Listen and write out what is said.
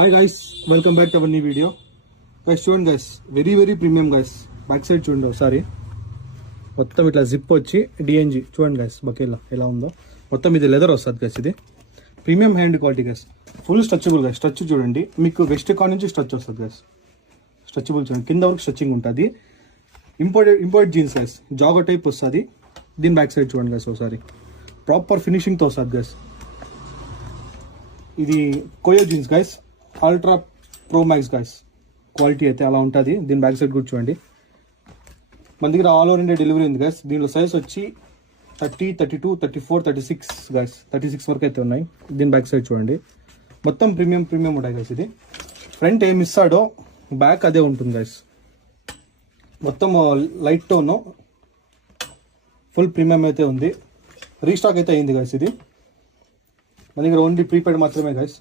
Hi guys, welcome back to our new video. Guys చూడండి guys, very premium guys. Back side చూడండి ఒకసారి, మొత్తం ఇట్లా జిప్ వచ్చి డిఎన్జి చూడండి గైస్, బకేలా ఎలా ఉందో. మొత్తం ఇది లెదర్ వస్తుంది గైస్. ఇది premium hand quality guys. Full stretchable guys. Stretch చూడండి, మీకు వెస్ట్ కార్ నుంచి స్ట్రెచ్ వస్తుంది గైస్. స్ట్రెచబుల్ చూడండి, కింద వరకు స్ట్రెచింగ్ ఉంటుంది. Import jeans guys, jogger type వస్తుంది. దీని బ్యాక్ సైడ్ చూడండి గైస్ ఒకసారి, ప్రాపర్ ఫినిషింగ్తో వస్తుంది గైస్. ఇది కోయో jeans guys, ultra pro max guys. Quality అయితే అలా ఉంటుంది. దీని బ్యాక్ సైడ్ కూడా చూడండి. మన దగ్గర ఆల్ ఓవర్ ఇండియా డెలివరీ ఉంది గైస్. దీనిలో సైజ్ వచ్చి 30, 32, 34, 36 గైస్. 36 వరకు అయితే ఉన్నాయి. దీని బ్యాక్ సైడ్ చూడండి, మొత్తం ప్రీమియం ఉంటాయి గైస్. ఇది ఫ్రంట్ ఏమి ఇస్తాడో బ్యాక్ అదే ఉంటుంది గైస్. మొత్తం లైట్ టోన్, ఫుల్ ప్రీమియం అయితే ఉంది. రీస్టాక్ అయితే అయింది గైస్. ఇది మన దగ్గర ఓన్లీ ప్రీపెయిడ్ మాత్రమే గైస్.